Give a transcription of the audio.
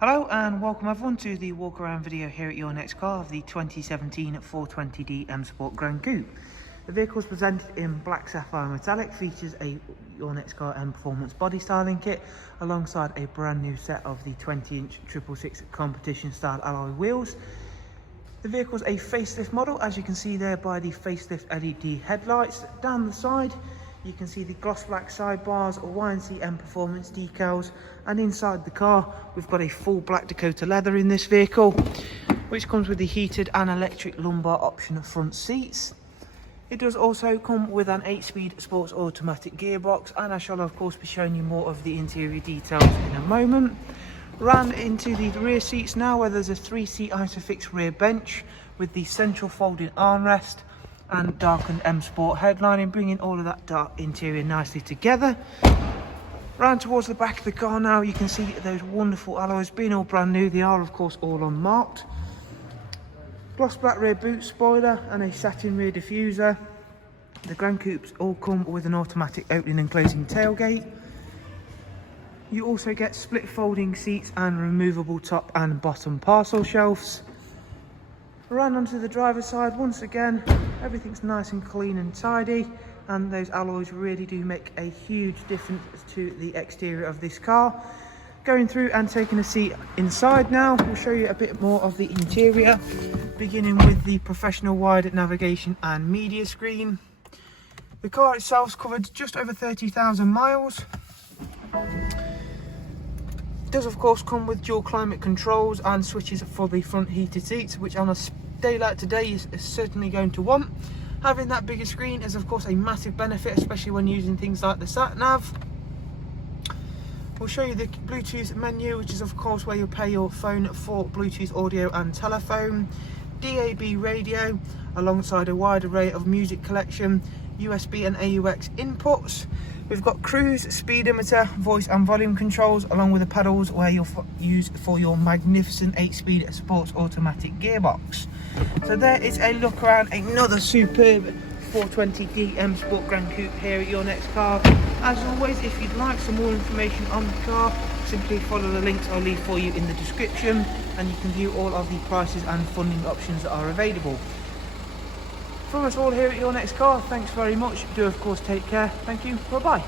Hello and welcome everyone to the walk around video here at your next car of the 2017 420D M Sport Gran Coupe. The vehicle is presented in black sapphire metallic, features a your next car M Performance body styling kit alongside a brand new set of the 20-inch 666 competition style alloy wheels. The vehicle is a facelift model, as you can see there by the facelift LED headlights. Down the side you can see the gloss black sidebars, YNC Mperformance decals, and inside the car we've got a full black Dakota leather in this vehicle, which comes with the heated and electric lumbar option front seats. It does also come with an 8-speed sports automatic gearbox, and I shall of course be showing you more of the interior details in a moment. Round into the rear seats now, where there's a 3-seat Isofix rear bench with the central folding armrest and darkened M Sport headlining, bringing all of that dark interior nicely together. Round towards the back of the car now, you can see those wonderful alloys being all brand new. They are of course all unmarked. Gloss black rear boot spoiler and a satin rear diffuser. The Gran Coupes all come with an automatic opening and closing tailgate. You also get split folding seats and removable top and bottom parcel shelves. Around onto the driver's side, once again everything's nice and clean and tidy, and those alloys really do make a huge difference to the exterior of this car. Going through and taking a seat inside now, we'll show you a bit more of the interior, beginning with the professional wide navigation and media screen. The car itself's covered just over 30,000 miles. It does of course come with dual climate controls and switches for the front heated seats, which on a day like today is certainly going to want. Having that bigger screen is of course a massive benefit, especially when using things like the sat nav. We'll show you the Bluetooth menu, which is of course where you'll pair your phone for Bluetooth audio and telephone, DAB radio alongside a wide array of music collection, USB and AUX inputs. We've got cruise, speedometer, voice and volume controls, along with the pedals where you'll use for your magnificent 8-speed sports automatic gearbox. So there is a look around another superb 420D M Sport Gran Coupe here at your next car. As always, if you'd like some more information on the car, simply follow the links I'll leave for you in the description, and you can view all of the prices and funding options that are available. From us all here at your next car, thanks very much. Do of course take care. Thank you. Bye bye.